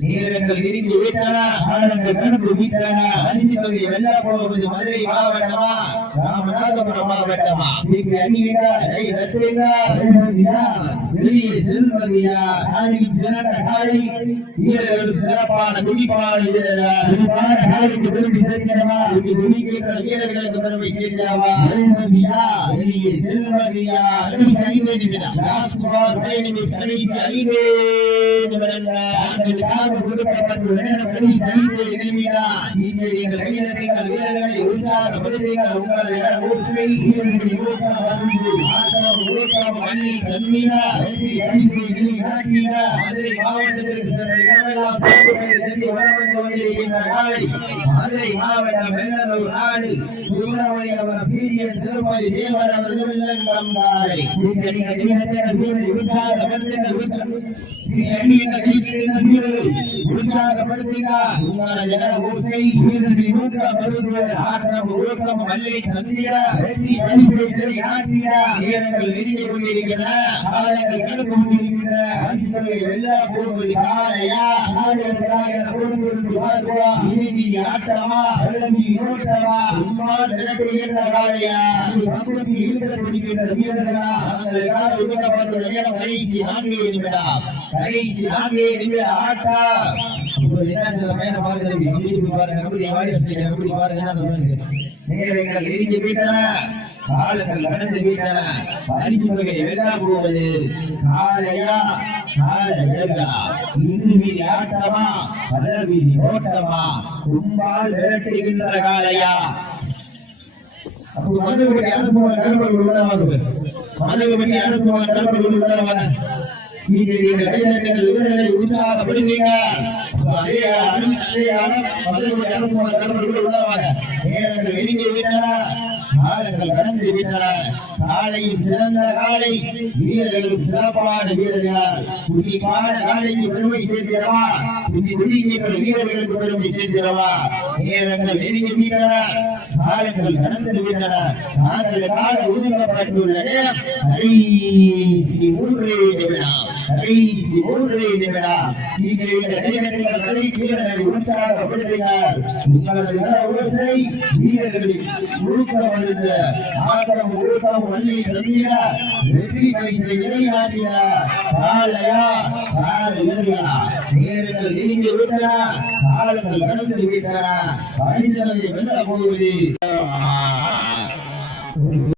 நீரங்கள் நெருங்கி விட்டனா ஆனங்கள் கடந்து விட்டனா அரிசி பகுதி வெள்ள போவது மதுரை மாவட்டமா ராமநாதபுரம் மாவட்டமா சீக்கிர அணிவிடா ஐ ரத்தினா வெளியே செல்வதியா ஆணிக்கு சிறந்த காலை வீரர்களுக்கு சிறப்பான துடிப்பான வீரர்கள் சிறப்பான காலைக்கு பெருமை சேர்க்கிறவா துடிக்கின்ற வீரர்களுக்கு பெருமை சேர்க்கிறவா வெளியே செல்வதியா சனி வேண்டினா லாஸ்ட் பால் பயணிமை சனி ஐவே நிமிடங்கள் வீரர்களை உற்சாகப்படுத்துங்கள் மதுரை மாவட்டத்திற்கு மதுரை மாவட்டம் வெள்ளலூர் நாடு சுப்பிரமணியம் சீரியன் திருப்பதி தேவர் அவர்கள் காலங்கள் கடந்து விட்டன பரிசு வகை எல்லாம் போவது காலையா இறுதி ஆட்டமா பலவீதி ஓட்டமா கும்பால் விரட்டுகின்ற காலையா அப்போ மதுரை அரசுமான கருப்பல் உள்ளவாகுது மதுரை அரசுமான கருப்பல் உள்ளவாக உற்சாகப்படுவீங்க கடந்து விட்டன காலையும் சிறந்த காலை வீரர்களும் சிறப்பான வீரர்கள் துடிப்பான காலைக்கு பெருமை சேர்க்கிறவா வீரர்களுக்கு பெருமை சேர்க்கிறவா நேரங்கள் நெருங்கி விட்டன காலங்கள் கடந்து விட்டன நாங்கள் கால ஒதுக்கப்பட்டுள்ள நேரம் வெல்ல போவது